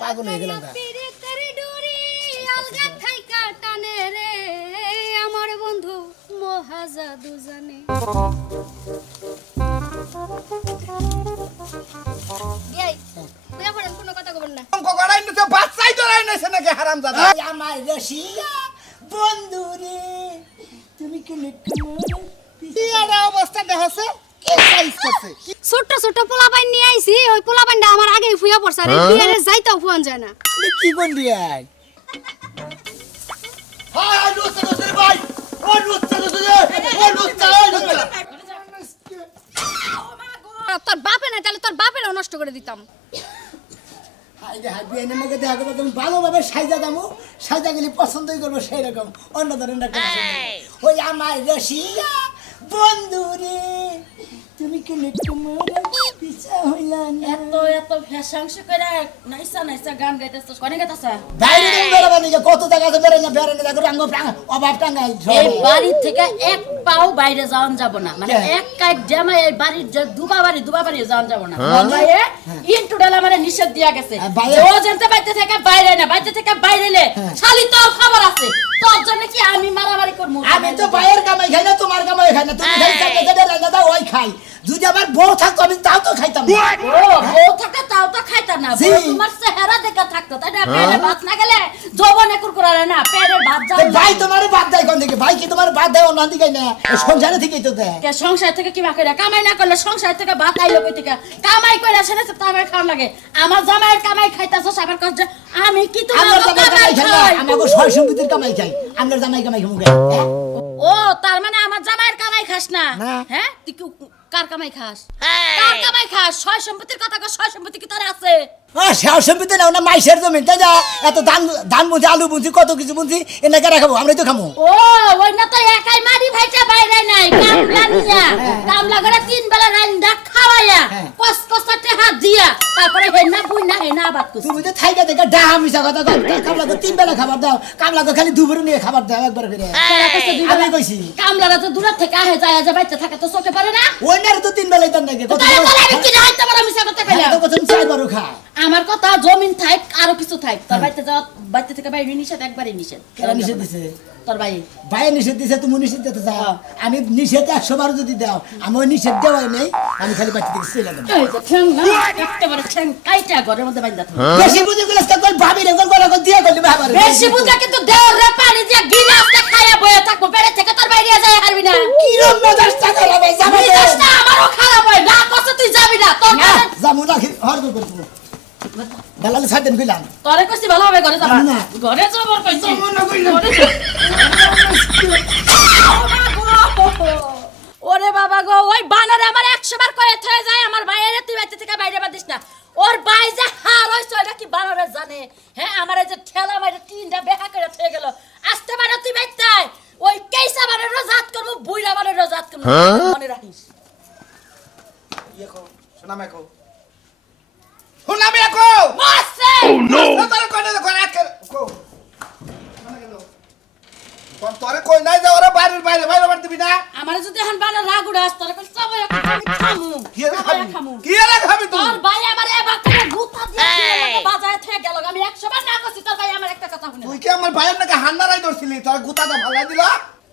পাগল হয়ে গেলাম গা আলগা থাইকা টানে রে আমার বন্ধু মহাজাদু জানে এই তুই এখন কোনো কথা কইবেন না অঙ্ক করাই না তো বাচ্চাই ধরাই না নাকি হারামজাদা আমার রসিয়া বন্ধু রে তুমি কি কি আর অবস্থা দেখাছে কি সাইজ করছে ছোট ছোট পোলাপাইন নিয়ে আইছি ওই পোলাপাইনটা আমার আগেই ফুয়া পড়ছে আর বিয়ারে যাইতাও ফুয়ান যায় না কি বন্ধু আই হাই লুচা লুচা ভাই ও লুচা লুচা ও লুচা তোর বাপে না তাহলে তোর বাপেরও নষ্ট করে দিতাম হাই রে হাই বিয়ে নামে দেখা গেল তুমি ভালোভাবে সাইজা দামো সাইজা গেলে পছন্দই করবো সেই রকম অন্য ধরনের একটা ওই আমার রসিয়া বন্ধু রে তুমি কি পিছা হইলা না এত ফ্যাশাংশ করে নাইসা গান গাইতেছস কোনে গাইতাছ বাইরে দিন বেরোবা নাকি কত টাকা আছে বেরোয় না বেরোয় না দেখো রাঙ্গ অভাব টাঙ্গাই এই বাড়ি থেকে এক পাও বাইরে যাওয়ান যাব না মানে এক কাজ জামা এই বাড়ির যে দুবা বাড়ি যাওয়ান যাব না বাইরে ইনটুডাল আমারে নিষেধ দিয়া গেছে ও জানতে বাইতে থেকে বাইরে না বাইতে থেকে বাইরেলে খালি তোর খবর আছে তোর জন্য কি আমি মারামারি করব আমি তো বাইরের কামাই খাই না তোমার কামাই খাই না তুমি খাই থাকে যেটা রান্না দাও ওই খাই যদি আমার বউ থাকতো আমি তাও তো খাইতাম না ও বউ থাকতে তাও তো খাইতা না বউ তোমার চেহারা দেখা থাকতো তাই না পেটে ভাত না গেলে যৌবনে কুরকুরারে না পেটে ভাত যায় ভাই তোমারে বাদ দেয় কোন দিকে ভাই কি তোমার বাদ দেয় অন্য দিকে না সংসারে থেকেই তো দেয় কে সংসার থেকে কি কইরা কামাই না করলে সংসার থেকে ভাত আইলো কই থেকে কামাই কইরা সেটা তো আমার খাওয়া লাগে আমার জামাইয়ের কামাই খাইতাছস আবার কস যে আমি কি তোমার কামাই খাই আমাগো সয় সম্পত্তির কামাই খাই আমরা জামাই কামাই খামু ও তার মানে আমার জামাইয়ের কামাই খাস না হ্যাঁ তুই কি কার কামাই খাস কার কামাই খাস সয় সম্পত্তির কথা কস সয় সম্পত্তি কি তোর আছে সয় সম্পত্তি নাও না মাইসের জমি তাই না এত ধান বুঝি আলু বুঝি কত কিছু বুঝি এনাকে রাখাবো আমরাই তো খামু ও ওই না তো একাই মারি ভাইটা বাইরে নাই কামলা নিয়া কামলা করে তিন বেলা রান্না খাওয়ায়া কস কসতে হাত দিয়া তারপরে হেনা বুইনা হেনা আবাদ করছিস তুমি তো থাইকা দেখা ডাহা মিছা কথা কও কামলাকে তিন বেলা খাবার দাও কামলাকে খালি দুপুরে নিয়ে খাবার দাও একবার করে আমি কইছি কামলারা তো দূর থেকে আহে যায় যে বাইতে থাকে তো চোখে পড়ে না ওইনার তো তিন বেলাই দান নাকি কত আমি কি হাইতে পারা মিছা কথা কইলা তো কত চাইবারও খা আমার কথা জমিন থাক আরো কিছু থাক তোর বাইতে যাও বাইতে থেকে বাইরে নিষেধ একবারই নিষেধ কেন নিষেধ দিছে তোর ভাই ভাই নিষেধ দিছে তুমি নিষেধ দিতে চাও আমি নিষেধ 100 বার যদি দাও আমি ওই নিষেধ দেওয়াই নেই আমি খালি বাড়ি থেকে চলে যাব এই যে ঠ্যাং না একেবারে ঠ্যাং কাইটা ঘরের মধ্যে বাইন্দা থাকে বেশি বুঝি গেলে কল ভাবি রে কল দিয়া কল ভাবার বেশি বুঝা কিন্তু দেওর রে পানি দিয়া গিলাসটা খায়া বয়ে থাকবো বেড়ে থেকে তোর বাইরে যায় হারবি না কি রকম মেজাজটা খারাপ হয়ে যাবে মেজাজটা আমারও খারাপ হয় না কষ্ট তুই যাবি না তোর যাবো না হরদ করব দালাল ছাড়েন কইলাম তোরে কইছি ভালো হবে ঘরে যাবা না। ঘরে যাবার কইছি না কইলাম ওরে বাবা গো ওই বানরে আমার 100 বার কয়ে থয়ে যায় আমার বাইরে তুই বাইতে থেকে বাইরে বাদিস না ওর বাই যে হার হইছে এটা কি বানরে জানে হ্যাঁ আমারে যে ঠেলা মাইরে তিনটা বেহা করে থয়ে গেল আসতে পারে তুই বাইতে ওই কেইসা বানরে রজাত করব বুইরা বানরে রজাত করব মনে রাখিস ইয়ে কো শোনা মেকো শোনা মেকো মাসে ও নো তোরে কোনে কো মানে গেল কোন তোরে কই নাই যে ওরা বাইরে বাইরে দিবি না আমারে যদি এখন বানর রাগ উড়াস তোরে কল সব আমি খামু কি এর খাবি কি এর খাবি তুই তোর ভাই আমারে এবার থেকে গুতা দিয়ে বাজায় থেকে গেল আমি 100 বার না কইছি তোর ভাই আমার একটা কথা শুনে তুই কি আমার ভাইয়ের নাকি হান্নারাই ধরছিলি তোর গুতাটা ভালাই দিল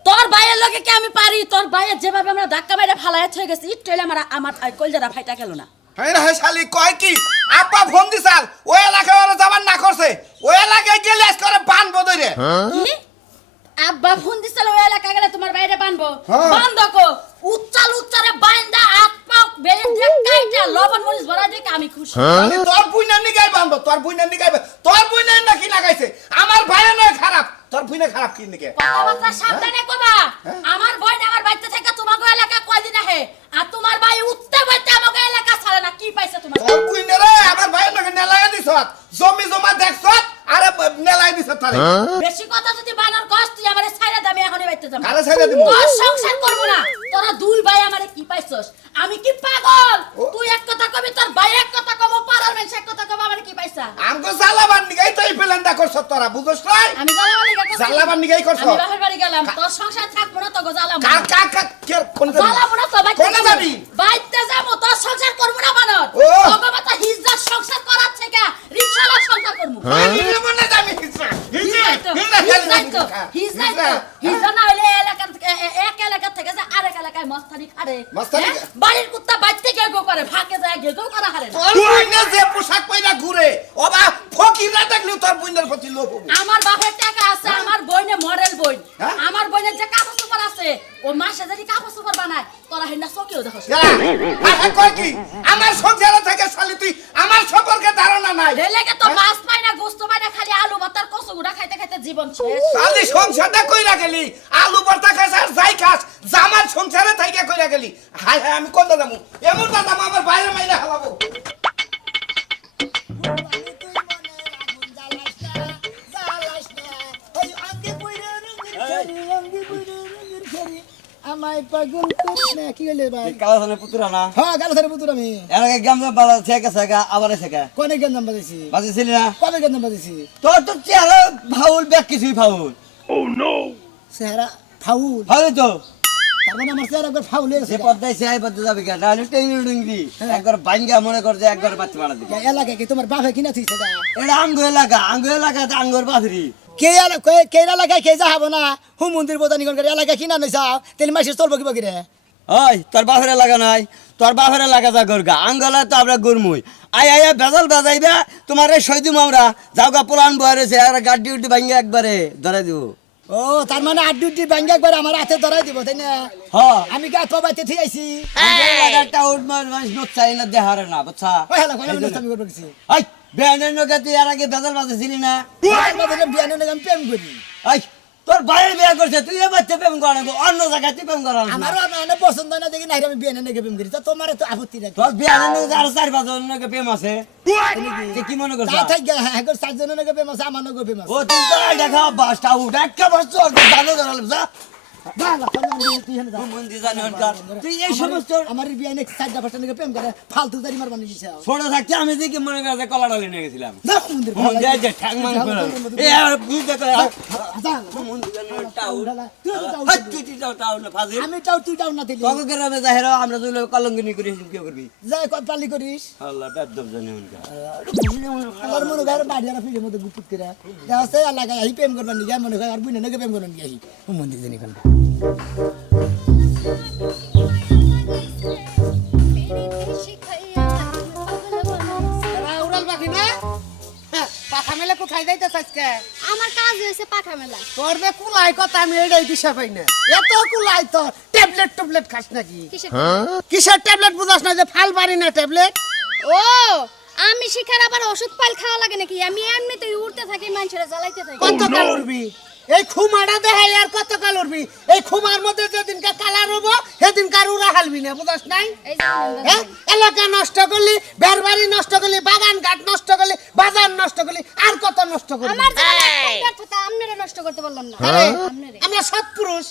তোর ভাইয়ের লগে কি আমি পারি তোর ভাইয়ের যেভাবে আমরা ধাক্কা মাইরা ফালায় থয়ে গেছি ইট টইলে আমার কলজাটা ফাইটা গেল না হ্যাঁ রে শালি কয় কি আপা ফোন দিছাল ওই এলাকায় ওরা যাবার না করছে ওই এলাকায় গেলে আজ করে বান বদরে কি আব্বা ফোন দিছিল ওই এলাকা গেলে তোমার বাইরে বানবো হ্যাঁ। বান্ধকো উচ্চারে বাইন্দা হাত পাক বেরে দিয়ে কাইটা লবণ মরিচ ভরা দিয়ে আমি খুশি শালি তোর বুইনার নিগাই বানবো তোর বুইনার নিগাই তোর বুইনার নাকি লাগাইছে আমার ভাইয়ের নয় খারাপ তোর বুইনা খারাপ কি নিকে কথাবার্তা সাবধানে কবা আমার বইন আমার বাইতে থেকে তোমাগো এলাকা কয়দিন আহে আর তোমার ভাই উঠতে বইতে আমাগো এলাকা ছাড়ে না কি পাইছে তোমার তোর বুইনার আমার ভাইয়ের নাকি নেলাগাই দিছত জমি জমা দেখছত আরে নেলাই দিছত তারে বেশি কথা যদি বানার কষ্ট তুই আমারে ছাইরা দামি এখনই বাইতে যাম কারে ছাইরা দিমু তোর সংসার করব না তোরা দুই ভাই আমারে কি পাইছস আমি কি পাগল তুই এক কথা কবি তোর ভাই এক কথা কব পারার মানুষ এক কথা কব আমারে কি পাইছা আমগো জালাবান নিগাই তো এই প্ল্যানটা করছত তোরা বুঝছস নাই আমি জালাবাড়ি গেছি জালাবান নিগাই করছ আমি বাপের বাড়ি গেলাম তোর সংসার থাকবো না তো গো জালাম কে কোন যাবি জালাবো না তো বাইতে কোনে যাবি বাইতে যাবো তোর সংসার করব না বানর ও। ভগবত হিজদার সংসার করার থেকে রিকশালা সংসার করব হিজড়া মনে দামি হিজড়া হিজড়া না হলে এক এলাকা থেকে যে আরেক এলাকায় মস্তানি খাড়ে মস্তানি বাড়ির কুত্তা বাইতে গেগো করে ফাঁকে যায় গেগো করা হারে না তোর বুইনে যে পোশাক পয়রা ঘুরে ওবা ফকিরা দেখলি তোর বুইনের প্রতি লোভ হবে আমার বাপের টাকা আছে আমার বইনে মডেল বই হ্যাঁ? আমার বইনের যে কাপড় চোপড় আছে ও মাসে যদি কাপড় চোপড় বানায় তোরা হেনা চোখেও দেখো কয় কি আমার সংসারে থেকে শালি তুই আমার সম্পর্কে ধারণা নাই রেলেকে তো মাছ পাই না গোস্ত পাই না খালি আলু ভাতার কচু গুড়া খাইতে খাইতে জীবন শেষ শালি সংসারটা কইরা গেলি আলু ভর্তা খাস আর যাই খাস জামার সংসারে থাইকা কইরা গেলি হায় হায় আমি কোনটা যাবো এমনটা যাবো আমার বাইরে মাইরে হালাবো আমায় পাগল করিস না কি হইলে ভাই কালাসানের পুতুরা না হ্যাঁ গালসারে পুতুর আমি এর আগে গামজা বালা থেকে থেকে আবার থেকে কোনে গেন্দাম বাজাইছি বাজিছিলি না কবে গেন্দাম বাজাইছি তোর তো চেহারা ফাউল ব্যাগ কিছুই ফাউল চেহারা ফাউল ফাউল তো তার মানে আমার চেহারা একবার ফাউল হয়ে যে গেছে পদ্মায় সে আই পদ্মা যাবে কেন তাহলে টেঙ্গি ডুঙ্গি একবার ভাঙ্গা মনে কর যে একবার বাচ্চা মারা দিবি এলাকা কি তোমার বাপে কিনা থইছে দা এটা আঙ্গু এলাকাতে আঙ্গুর বাধরি কে এলাকায় কে যাবো না হু মন্দির বোধা নিগন করে এলাকা কিনা নইছা তেল মাসে চলবো কিবা কিরে ওই তোর বাপের এলাকা নাই তোর বাপের এলাকা যা গরগা আঙ্গলা তো আমরা গুরমুই আয়া বেজাল বাজাইবে তোমার এই সৈদিম আমরা যাওগা পোলান বয়ারেছে আর গাড্ডি উড্ডি ভাঙ্গে একবারে ধরে দিব ও তার মানে আড্ডি ব্যাংক একবার আমার হাতে ধরাই দিব তাই না হ্যাঁ আমি গা তো বাইতে থই আইছি এলাকাটা উঠ মানুষ নচাই না দেহারে না বুঝছা ওই হেলা কোন আমি করব কিছু আই বেয়ানের নগে তুই আর আগে বেজাল বাজাইছিলি না বিয়ানে আমি প্রেম করি আই তোর বাইরে বিয়া করছে তুই এবার প্রেম করা অন্য জায়গায় তুই প্রেম করা আমারও না পছন্দ না দেখি না আমি বিয়ানে নাকি প্রেম করি তা তোমার তো আপত্তি নাই তোর বিয়ানের নগে আর 4-5 নগে প্রেম আছে তুই কি মনে করছ তা থাক গে হ্যাঁ গো চারজন নাকি প্রেম আছে আমার নাকি প্রেম আছে ও তুই তো দেখা বাসটা উঠ একটা বছর জানো ধরাল যা মন্দির জানি অনকার তুই এই সমস্ত আমার বিয়ানে চারটা পাঁচটা নাকি প্রেম করে ফালতু দাড়ি মারবানি দিছে ছোট থাকতে আমি যে কি মনে করছে কলা ডালি নিয়ে গেছিলাম না মন্দির মন্দির যে ঠ্যাং মান করে এ আর বুঝতে করে মন্দির জানি টাউন তুই যাও টাউন ফাজিল আমি চাও তুই যাও না দিলি কবে গ্রামে যাহেরা আমরা দুলো কলঙ্গিনী করি কি করবি যাই কত পালি করিস আল্লাহ বেদব জানি অনকার আমার মনে হয় বাড়ি আর ফিরে মধ্যে গুপুত করে দেওয়াছে এলাকা আই প্রেম করবার নিয়ে মনে হয় আর বুঝে নাকি প্রেম করবার নিয়ে আহি ও মন্দির জানি কোনটা উড়াল পাখি না পাখা মেলে কোথায় যাইতে আজকে আমার কাজ হয়েছে পাখা মেলা তোর যে কুলাই কথা আমি এটাই দিশা পাই না এত কুলাই তোর ট্যাবলেট খাস নাকি কিসে কিসের ট্যাবলেট বুঝাস না যে ফাল পারি না ট্যাবলেট ও আমি শিখার আবার ওষুধ পাল খাওয়া লাগে নাকি আমি এমনিতেই উড়তে থাকি মানুষেরা জ্বালাইতে থাকি কত কাল উড়বি এই খুমাটা দেখাই আর কত কাল উড়বি এই খুমার মধ্যে যেদিনকে কালার হবো সেদিন কার উড়া হালবি না বুঝাস নাই এই যে হ্যাঁ? এলাকা নষ্ট করলি বেরবাড়ি নষ্ট করলি বাগান ঘাট নষ্ট করলি বাজার নষ্ট করলি আর কত নষ্ট করলি আমার জীবনে একটাই ব্যর্থতা আমনেরে নষ্ট করতে পারলাম না আমনেরে আমরা সৎপুরুষ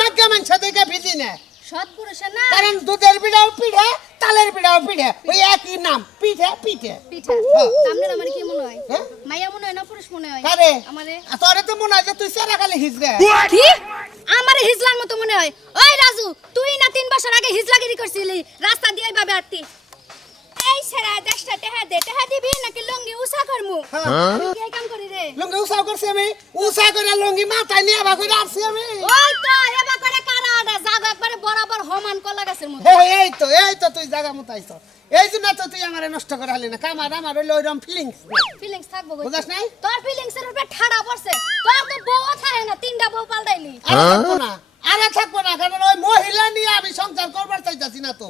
মাজ্ঞা মানুষ দেখে ভিজি না সৎ পুরুষের না কারণ দুধের বিড়াও পিঠে তালের বিড়াও পিঠে ওই একই নাম পিঠে পিঠে পিঠা আমনের আমার কি মনে হয় হ্যাঁ? মাইয়া মনে হয় না পুরুষ মনে হয় কারে আমারে তোরে তো মনে হয় যে তুই সেরা খালি হিজড়ে কি আমারে হিজলার মতো মনে হয় ওই রাজু তুই না 3 বছর আগে হিজলাগিরি করছিলি রাস্তা দিয়ে এইভাবে আটতি এই সেরা 10টা টাকা দিবি নাকি লঙ্গি উসা করমু আমি কি এই কাম করি রে লুঙ্গি উষা করছি আমি উষা করে লুঙ্গি মাথায় নিয়ে আবার করে আসছি আমি ওই তো এবা করে কারাডা জাগা একবারে বরাবর সমান কলা গাছের মতো এই তো তুই জায়গা মতো আইছ এই জন্য তো তুই আমারে নষ্ট করে হালি না কামার আমার হইলো ওইরকম ফিলিংস ফিলিংস থাকবো কই বুঝাস নাই তোর ফিলিংস এর উপরে ঠাড়া পড়ছে তোর তো বউ থাকে না 3টা বউ পাল্টাইলি আরে থাকবো না কারণ ওই মহিলা নিয়ে আমি সংসার করবার চাইতাছি না তো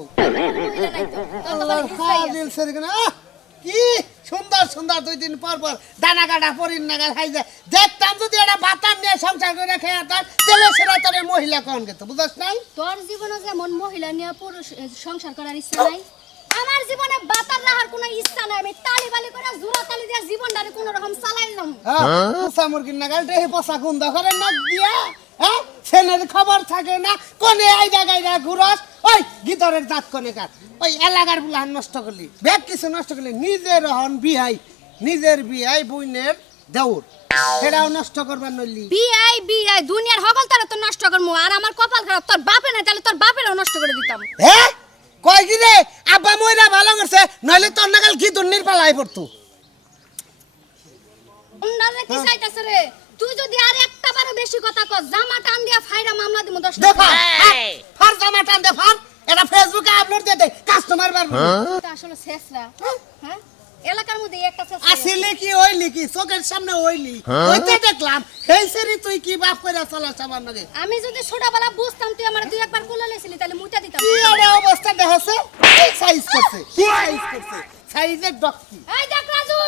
বুঝলে নাই তো তোর তো খালি হিজলাই দিল সেরে কিনা কি সুন্দর সুন্দর 2 দিন পর পর দানা কাটা পরিন নাগাল খাই যায় দেখতাম যদি এটা বাতান নিয়ে সংসার করে খেয়ে তার তেলে সেরা তোর মহিলা কোন গেত বুঝাস নাই তোর জীবনে যেমন মহিলা নিয়ে পুরুষ সংসার করার ইচ্ছা নাই আমার জীবনে বাতার রাখার কোনো ইচ্ছা নাই আমি তালি বালি করে জোড়া তালি দিয়ে জীবনটারে কোনো রকম চালাইলাম পোষা মুরগির নাগাল রেহে পোষা কুন্দ করে নখ দিয়া হ্যাঁ ছেলের খবর থাকে না কোনে আইডা গাইডা ঘুরস ওই গিতরের দাঁত কোনে কার ওই এলাকার বুলাহান নষ্ট করলি ব্যাগ কিছু নষ্ট করলি নিজের হন নিজের বিহাই বইনের দেউর সেটাও নষ্ট করবার নইলি বিআই দুনিয়ার হগল তারা তো নষ্ট করমু আর আমার কপাল খারাপ তোর বাপে না তাহলে তোর বাপেরও নষ্ট করে দিতাম হ্যাঁ কয় কি রে আব্বা মইরা ভালো করছে নইলে তোর নাগাল কি দুর্নির পালাই পড়তো কি চাইতাছ রে তুই যদি আর একটা বারো বেশি কথা কস জামা টান দিয়া ফাইরা মামলা দিমু 10 দে টাকা ফার জামা টান দে ফার এটা ফেসবুকে আপলোড দিয়ে দে কাস্টমার বাড়বে এটা আসলে শেষরা হ্যাঁ এলাকার মধ্যে একটা শেষ আসলে কি হইলি কি চোখের সামনে হইলি ওইটা দেখলাম এই সেরি তুই কি বাপ করে চলাস আমার নাকি আমি যদি ছোটবেলা বুঝতাম তুই আমার দুই একবার কোলে লেছিলি তাহলে মুইটা দিতাম কি আরে অবস্থা দেখাছে এই সাইজ করছে সাইজের ডক্কি এই দেখ রাজু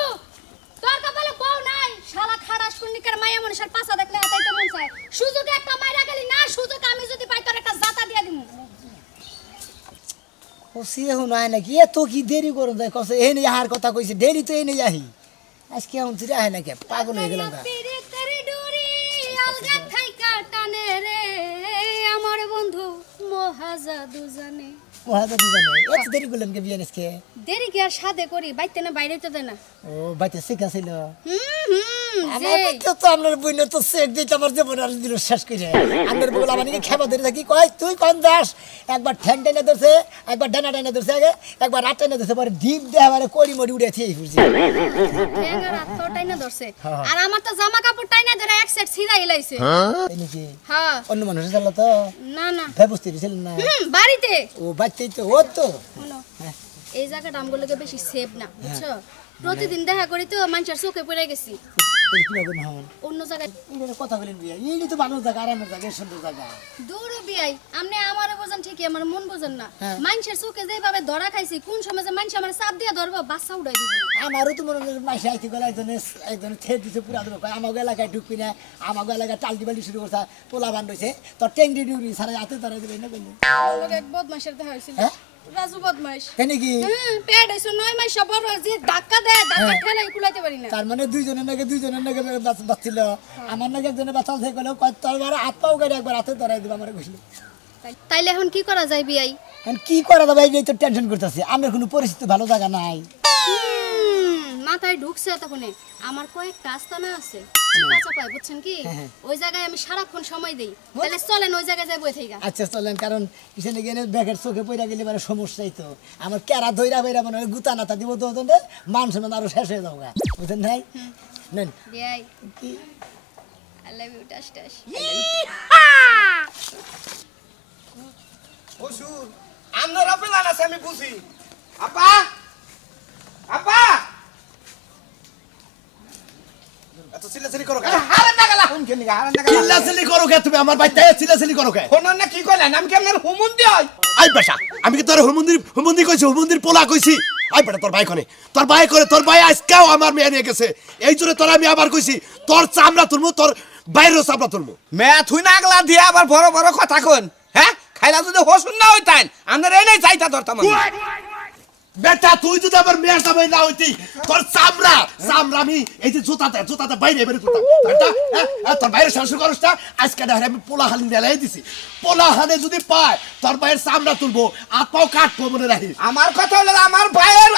তোর কপালে বউ নাই শালা খাড়াস কুন্নিকার মায়া মানুষের পাছা দেখলে এটাইতে মন চায় সুযোগ একটা মাইরা গেলি না সুযোগ আমি যদি পাই তোর একটা জাতা দিয়া দিমু ও সিয়ে হুন আয় নাকি এত কি দেরি করুন যায় কসে এই নিয়ে আহার কথা কইছে দেরি তো এই নিয়ে আহি আজকে এখন চিরা আয় নাকি পাগল হয়ে গেলাম গা পিরিতের ডুরি আলগা থাইকা টানে রে আমার বন্ধু মহাজাদু জানে ও হাজার জানে এত দেরি করলেন কে বিয়ান আজকে দেরি কি আর সাদে করি বাইতে না বাইরে তো দেয় না ও বাইতে শিখা ছিল যে আমার তো আপনার বইনে তো চেক দিতে আমার জীবন আর দিল শেষ করে আমার বগল আমাকে খেবা ধরে থাকি কয় তুই কোন দাস একবার ঠ্যাং টেনে ধরছে একবার ডানা টেনে ধরছে আগে একবার রাত টেনে ধরছে পরে ডিপ দেয় মানে কড়ি মড়ি উড়ে থিয়ে ফুরছে ঠ্যাঙ্গার হাত টাইনা ধরছে হ্যাঁ। আর আমার তো জামা কাপড় টাইনা ধরে এক সেট ছিঁড়া হিলাইছে এই নাকি হ্যাঁ অন্য মানুষের চালা তো না না ব্যবস্থা দিয়েছিলেন না বাড়িতে ও বাচ্চাই তো ও তো শোনো, হ্যাঁ। এই জায়গাটা আমগুলোকে বেশি সেভ না বুঝছো প্রতিদিন দেখা করি তো মানুষের চোখে পড়ে গেছি এই কি হবে না হন অন্য জায়গায় এই কথা বলেন বিয়া এই তো ভালো জায়গা আরামের জায়গা সুন্দর জায়গা দূর বিয়াই আপনি আমারে বোঝেন ঠিকই আমার মন বোঝেন না হ্যাঁ। মানুষের চোখে যেভাবে ধরা খাইছি কোন সময় যে মানুষ আমার চাপ দিয়ে ধরবো বাচ্চা উড়াই দিব আমারও তো মনে হয় মাসে আইতে গেলে একজনে ঠেট দিছে পুরা দেবো আমাকে এলাকায় ঢুকবি না আমাকে এলাকায় টাল দিবালি শুরু করছে পোলা বান রয়েছে তোর টেংরি ডিউরি সারা হাতে ধরে দেবে না বললি লোক এক বদমাশের দেখা হয়েছিল হ্যাঁ? রাজু বদমাশ তাই নাকি পেট হয়েছে 9 মাস বড় যে ধাক্কা দেয় ধাক্কা ঠেলে কুলাইতে পারি না তার মানে দুইজনের নাকি বাচ্ছিল আমার নাকি একজনে বাচ্চা থেকে গেলেও তোর বার হাত পাও গাড়ি একবার হাতে ধরাই দেবো আমার কইছিল তাইলে এখন কি করা যায় বিয়াই এখন কি করা যাবে এই তো টেনশন করতেছি আমার কোনো পরিস্থিতি ভালো জায়গা নাই মাথায় ঢুকছে তখনই আমার কয়েকটা আস্তানা আছে চিপা চাপায় বুঝছেন কি ওই জায়গায় আমি সারাক্ষণ সময় দেই তাহলে চলেন ওই জায়গায় যাই বই থেকে আচ্ছা চলেন কারণ পিছনে গেলে ব্যাগের চোখে পড়া গেলে মানে সমস্যাই তো আমার কেরা ধৈরা বইরা মনে হয় গুতা নাতা দিব তো মান সম্মান আরো শেষ হয়ে যাবো বুঝলেন ভাই নেন বিয়াই কি আই লাভ ইউ টাস টাস ওসুর আমনের আপেলান আছে আমি বুঝি আপা আপা এত চিল্লাচিল্লি করো কেন? হারান নাগালা কোন কেন হারান নাগালা চিল্লাচিল্লি করো কেন তুমি আমার বাড়িতে চিল্লাচিল্লি করো কেন? কোন না কি কইলেন আমি কেমন হুমুন্দি হই আই বেটা আমি কি তোর হুমন্দির কইছি হুমন্দির পোলা কইছি আই বেটা তোর ভাই কোনে তোর ভাই আজকেও আমার মেয়ে নিয়ে গেছে এই জন্য তোর আমি আবার কইছি তোর চামড়া তুলমু তোর বাইরেও চামড়া তুলমু মে থুই নাগলা দিয়া আবার বড় বড় কথা কোন হ্যাঁ খাইলা যদি হসুন না হইতান আমরা এই চাইতা ধরতাম বেটা তুই যদি আমার মেয়ের জামাই না হইতি তোর চামড়া আমি এই যে জুতাতে বাইরে বেরে তুলতাম বেটা তোর বাইরে শাসন করস না আজকে না আমি পোলাহানি মেলাই দিছি পোলাহানে যদি পায় তোর ভাইয়ের চামড়া তুলবো আত্মাও কাটবো মনে রাখিস আমার কথা হলো আমার ভাইয়ের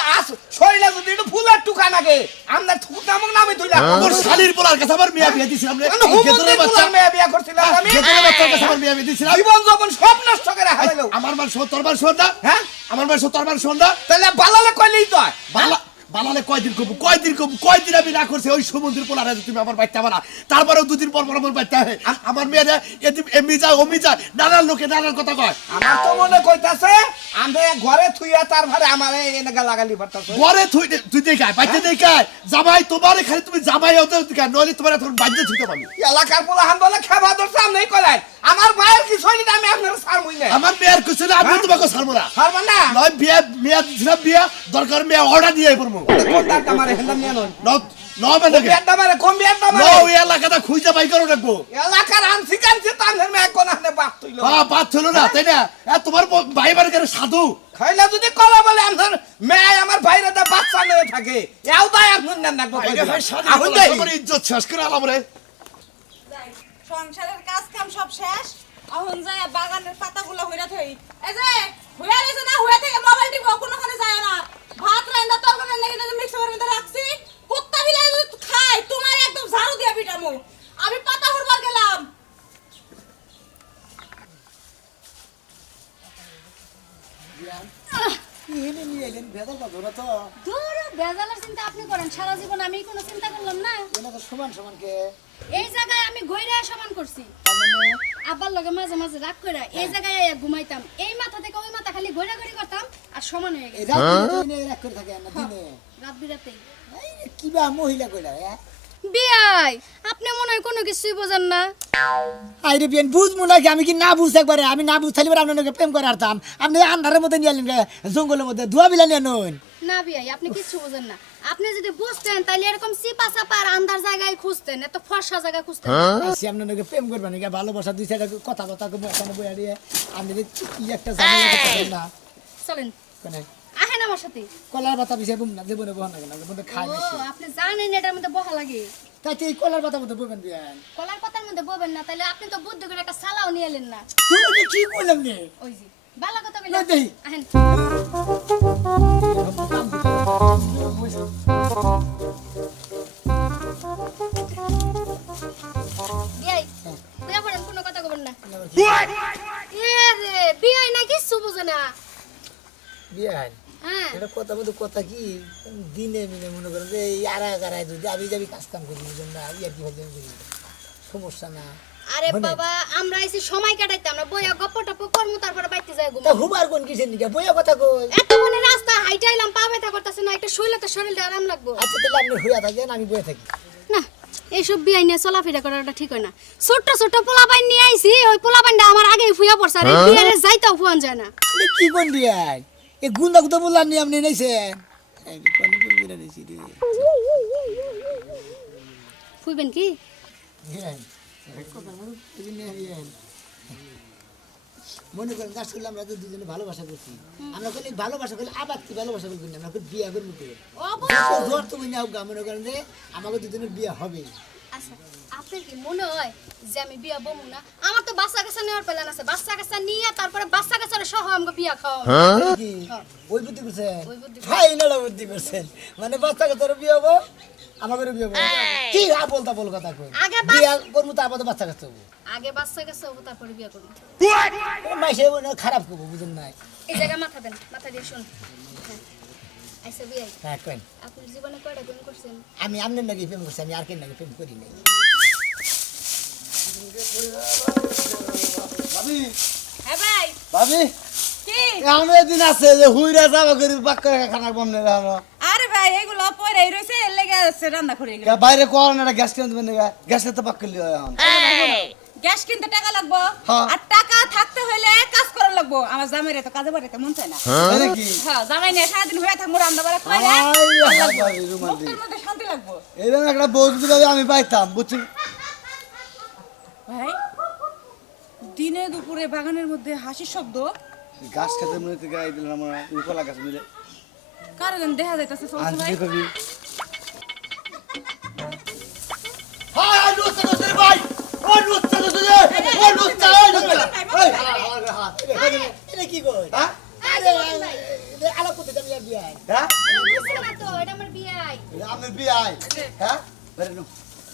শরীরে যদি একটু ফুলের টুকা নাগে আমরা থুতাম নামে তুইলা আমার শালির পোলার কাছে আমার মেয়ে বিয়ে দিছিলাম রে হুমুন্দি পোলার মেয়ে বিয়া করছিলাম আমি গেদরের বাচ্চার কাছে আমার মেয়ে বিয়ে দিছিলাম জীবন যখন সব নষ্ট করে হারাইলো আমার মান শোন তোর মান শোন না হ্যাঁ আমার মান শোন তোর মান শোন না তাহলে বালালে কইলেই তো হয় বালালে কয়দিন আমি না করছি ওই সমুদ্রের পোলারে তুমি আমার বাচ্চা বানা তারপরেও দুদিন পর আমার বাচ্চা হয় আমার মেয়েরা এমনি যায় অমি যায় নানার লোকে নানার কথা কয় আমার তো মনে কইতাছে আমরা ঘরে থুইয়া তার ভারে আমারে এনে লাগালি পারতাছে ঘরে তুই দেখায় বাচ্চা দেখায় জামাই তোমারে খালি তুমি জামাই হতে দেখায় নইলে তোমার এখন বাচ্চা ছুটে পাবি এলাকার পোলা হান বলে খেবা ধরছে আমি কইলাই আমার ভাইয়ের কি শৈলী আমি আপনার সারমুই না আমার মেয়ের কিছু না আমি তোমাকে ছাড়বো না সারবা না নয় বিয়া দিছিলাম বিয়া দরকার মেয়ে অর্ডার দিয়ে পড়বো কোন দাঁত আমারে হেন্দা নিয়ে নয় বিয়ার দামারে কোন বিয়ার দামারে ওই এলাকাটা খুঁজে বাই করে রাখবো এলাকার আনছি কানছি তানের মেয়ে কোন হানে বাত তুইলো হ্যাঁ বাদ ছিল না তাই না তোমার ভাই বাড়ি কেন সাধু খাইলা যদি কলা বলে আমার মেয়ে আমার ভাইরে দা বাচ্চা নিয়ে থাকে এও তাই এখন না নাকবো এখন দেই ইজ্জত শেষ করে আলাম রে সংসারের কাজ কাম সব শেষ এখন যায় বাগানের পাতাগুলো হইরা থই এই যে হইয়া রইছে না হইয়া থেকে মোবাইল টিপ কোনখানে যায় না ভাত রান্না তরকারি রান্না কিন্তু মিক্সারের মধ্যে রাখছি কুত্তা বিলাই খায় তোমার একদম ঝাড়ু দিয়া পিটামু আমি পাতা হুড়বার গেলাম নিয়ে এলেন ভেদা ধরা তো দূর বেজালের চিন্তা আপনি আপনি করেন সারা জীবন আমি কোনো চিন্তা করলাম না এনে তো সমান সমান কে এই জায়গায় আমি ঘইরা সমান করছি তার মানে আব্বার লগে মাঝে মাঝে রাগ করে এই জায়গায় আইয়া ঘুমাইতাম এই মাথা থেকে ওই মাথা খালি ঘইরা ঘড়ি করতাম আর সমান হয়ে এই গেছে রাতে দিনে রাগ করে থাকে না দিনে রাত বিরাতেই এই কিবা মহিলা কইলা বিয়াই আপনি মনে হয় কোনো কিছুই বোঝেন না আইরে বিয়ান বুঝমু নাকি আমি কি না বুঝ একবারে আমি না বুঝ থাকলে আপনাকে প্রেম করে আরতাম আপনি আন্ধারের মধ্যে নিয়ে আলেন জঙ্গলের মধ্যে ধোয়া বিলা নিয়ে নন না বিয়াই আপনি কিচ্ছু বোঝেন না আপনি যদি বুঝতেন তাহলে এরকম চিপা চাপা আর আন্ধার জায়গায় খুঁজতেন এত ফর্সা জায়গায় খুঁজতেন আসি আপনাকে প্রেম করবেন নাকি ভালোবাসা দুই সাইডে কথা কথা ওখানে বইয়া দিয়ে আপনি কি একটা ঝামেলা করতেছেন না চলেন কোনে আহেন আমার সাথে কলার পাতা বিষয় বুম না জীবনে বহন লাগে না জীবনে খাই ও বেশি আপনি জানেন এটার মধ্যে বহা লাগে তাই এই কলার পাতা মধ্যে বলবেন বিয়ান কলার পাতার মধ্যে ববেন না তাহলে আপনি তো বুদ্ধি করে একটা সালাও নিয়ে এলেন না তুমি কি বললাম নে ওই যে বালা কথা না কইলা দেই আহেন বিয়াই বিয়া পড়েন কোনো কথা কবেন না এ রে বিয়াই না কিচ্ছু বোঝে না বিয়ান হ্যাঁ এটা কথা বলতে কথা কি দিনে মিনে মনে করেন যে এই আড়াই যদি আমি যাবি কাজ কাম করি বুঝলেন না ইয়ার কি ভাবছেন করি সমস্যা না আরে বাবা আমরা এসে সময় কাটাইতে আমরা বইয়া গপ্প টপ্প করমু তারপরে বাইতে যাই তা ঘুমা হুবার কোন কিসের নিকা বইয়া কথা কই এত মনে রাস্তা হাইটাইলাম পা ব্যথা করতেছে না একটা শরীরটা শরীরটা আরাম লাগবো আচ্ছা তাহলে আপনি হইয়া থাকেন আমি বইয়া থাকি না এইসব বিয়াই নিয়ে চলাফেরা করাটা ঠিক হয় না ছোট্ট ছোট্ট পোলাপাইন নিয়ে আইছি ওই পোলাপাইনটা আমার আগেই ফুয়া পড়ছে আর এই বিয়ারে যাইতাও ফুয়ান যায় না আপনি কি কোন বিয়াই এ গুন্দা গুন্দা বললাম নি আপনি নেইছেন এই কোন বিয়া নেইছি রে ফুইবেন কি বিয়াই কথা বলো তুমি নিয়ে বিয়াই মনে করেন কাজ করলে আমরা তো দুজনে ভালোবাসা করছি আমরা খালি ভালোবাসা করলে আবার কি ভালোবাসা করবি না আমরা বিয়া করবো করে অবশ্যই জোর তুমি নাও গা মনে করেন যে আমাকে দুজনের বিয়া হবে আচ্ছা আপনার কি মনে হয় যে আমি বিয়া বমু না আমার তো বাচ্চা কাচ্চা নেওয়ার প্ল্যান আছে বাচ্চা কাচ্চা নিয়ে তারপরে বাচ্চা কাচ্চার সহ আমাকে বিয়া খাওয়া কি ওই বুদ্ধি করছেন ওই বুদ্ধি ফাইনাল বুদ্ধি করছেন মানে বাচ্চা কাচ্চার বিয়ে হবো আমাদের বিয়ে হবো কি বলতা বল কথা কই আগে বিয়া করবো তারপর তো বাচ্চা কাচ্চা হবো আগে বাচ্চা কাচ্চা হবো তারপরে বিয়া করবো মাইসে খারাপ করবো বুঝেন নাই এই জায়গা মাথা দেন মাথা দিয়ে শুন আচ্ছা বিয়াই হ্যাঁ কেন আপনার জীবনে কয়টা প্রেম করছেন আমি আপনার নাকি প্রেম করছি আমি আর কেন নাকি প্রেম করি নাই ভাবি হ্যাঁ ভাই ভাবি কি আমি একদিন আছে যে হুইরা যাবা করি পাক্কা খানা বমনে রানো আরে ভাই এগুলো পয়রাই রইছে এর লেগে আছে রান্না করে গেল বাইরে কোন একটা গ্যাস কিনতে দেবেন গ্যাস তো পাক্কা লিও এখন গ্যাস কিনতে টাকা লাগবো হ্যাঁ। আর টাকা থাকতে হইলে কাজ করা লাগবো আমার জামাইরে তো কাজে বাড়িতে মন চায় না তাই নাকি হ্যাঁ জামাই নিয়ে সারাদিন হয়ে থাকবো রান্না বাড়া করে মুখের মধ্যে শান্তি লাগবো এইরকম একটা বৌদি ভাবে আমি পাইতাম বুঝছি ভাই দিনে দুপুরে বাগানের মধ্যে হাসির শব্দ গাছ খেতে মনে থেকে গাই দিলাম আমরা কলা গাছ মিলে কারো যেন দেখা যাইতেছে চলছে আজ ভাই কি করবি হাই নুস্তা নুস্তা ভাই ও নুস্তা নুস্তা ও নুস্তা এটা কি কই হ্যাঁ আলাপ করতে যাবি আর বিয়া হ্যাঁ বুঝছেন না তো এটা আমার বিয়াই আমি বিআই হ্যাঁ বেরে নো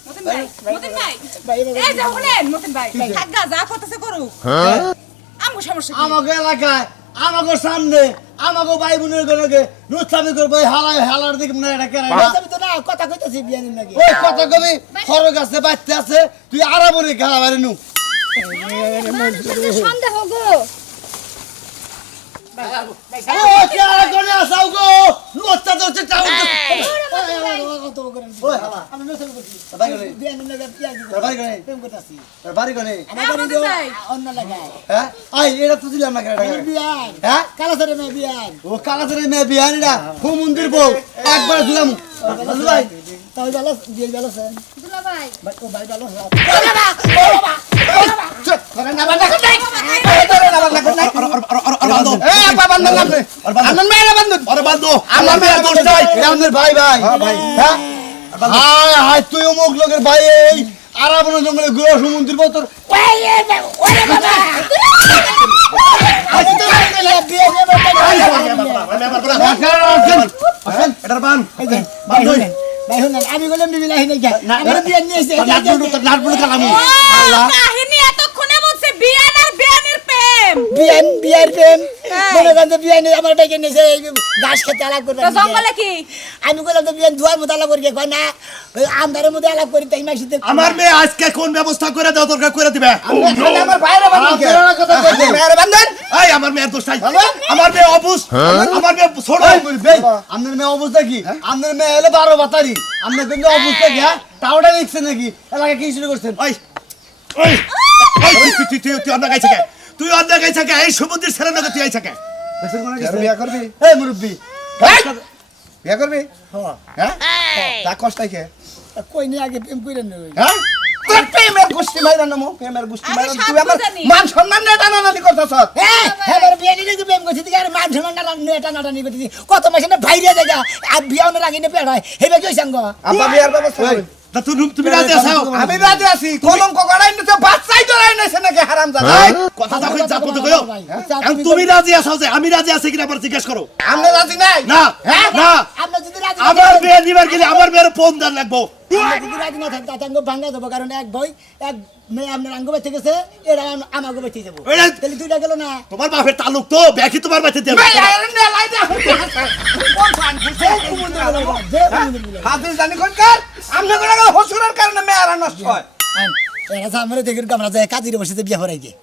মতিন ভাই মতিন ভাই ভাই এই যে শুনেন মতিন ভাই থাকা যা করতেছে করুক আমগো সমস্যা কি আমাকে এলাকায় আমাকে সামনে আমাকে ভাই বোনের গণকে নুস্তামি করবো হালাই হালার দিকে মনে এটা কেন আমি তো না কথা কইতাছি বিয়ানের নাকি ওই কথা কবি খরচ আছে বাচ্চা আছে তুই আরামরে খেলা বাইরে নু মানুষের সন্দেহ গো ও কে আর কোনে আসাও গো নুস্তা তো চাও কত করেন ওই হালা আমি নসল করছি ভাই গনে বিয়ানের নাকি বিয়া দিব তোর ভাই গনে প্রেম করতাছি তোর বাড়ি গনে আমার বাড়ি দিও অন্য লাগায় হ্যাঁ আই এটা তো দিলাম না কেন বিয়ান হ্যাঁ কালাসারে মে বিয়ান ও কালাসরে মে বিয়ানি না হো মন্দির বউ একবার দিলাম ভাই তাই ভালো বিয়ে ভালো স্যার দুলা ভাই ও ভাই ভালো করে না বান্দা নাই করে না বান্দা নাই বান্ধব এ একবার বান্দা নাম আনন্দ মেরে বান্দা আরে বান্ধব আমার মেয়ে দোষ নাই আমাদের ভাই ভাই হ্যাঁ হাই হাই তুই অমুক লোকের ভাই এই আরাবণ জঙ্গলে ঘুরে সমুদ্র বতর এটার বান ভাই শুনেন আমি বললাম বিবিলা হিনে গা আমার বিয়ে নিয়ে এসে নাটবুড়ু কালামু কাহিনী এতক্ষণে বলছে বিয়ান আর বিয়ানের প্রেম বিয়ার প্রেম মনে করেন যে বিয়ান আমার ডেকে নিয়েছে এই ঘাস খেতে আলাপ করবে তো জঙ্গলে কি আমি বললাম তো বিয়ান ধোয়ার মতো আলাপ করি কয় না ওই আন্ধারের মধ্যে আলাপ করি তাই মাসিতে আমার মেয়ে আজকে কোন ব্যবস্থা করে দাও দরকার করে দিবে আমার বাইরে বান্ধব কথা কইছে মেয়ের বান্ধব এই আমার মেয়ের দোষ নাই আমার মেয়ে অবুঝ আমার মেয়ে ছোট আপনার মেয়ে অবস্থা কি আপনার মেয়ে হলো 12 বাতারি আপনার কিন্তু অবস্থা কি টাওটা দেখছেন নাকি এলাকা কি শুরু করছেন ওই ওই তুই অন্য গাইছে কে তুই অন্য গাইছে কে এই সমুদ্রের ছেলে নাকি তুই আইছে কে বিয়া করবি এই মুরব্বি বিয়া করবি হ্যাঁ তা কষ্ট কে কই নিয়ে আগে প্রেম করে নেই হ্যাঁ তোর প্রেমের গোষ্ঠী মাইরা নামো প্রেমের গোষ্ঠী মাইরা আমি তুই আমার সাবধানী। মান সম্মান নিয়ে টানাটানি করতেছ হ্যাঁ হ্যাঁ বিয়ানি রেখে প্রেম করছি দিকে আর মান সম্মান নেটা নাটানি করছি কত মাসে না ভাইরে জায়গা আর বিয়ানের আগে না পেড়ায় হেবে কি সঙ্গ আমরা বিয়ার ব্যবস্থা করি তা তুমি রাজি আছো আমি রাজি আছি কলঙ্ক করাই নিতে বাচ্চাই ধরাই নিছে নাকি হারাম জানা কথা যখন চাপো তো কইও এখন তুমি রাজি আছো যে আমি রাজি আছি কিনা আবার জিজ্ঞেস করো আমরা রাজি নাই না না আমরা যদি রাজি আমার মেয়ে নিবার গেলে আমার মেয়ের ফোন দান লাগবো আমরা যদি রাজি না থাকি তাঙ্গ ভাঙা দেবো কারণ এক ভাই এক মেয়ে আপনার আঙ্গ বেঁচে গেছে এরা আমাকে বেঁচে যাবো ওই- তাহলে দুইটা গেল না তোমার বাপের তালুক তো ব্যাকি তোমার বাড়িতে দেবে হাতির জানি কোনকার আমরা কোনো হসুরের কারণে মেয়েরা নষ্ট হয় এরা সামনে দেখে আমরা যাই কাজিরে বসে বিয়া ভরাই দিয়ে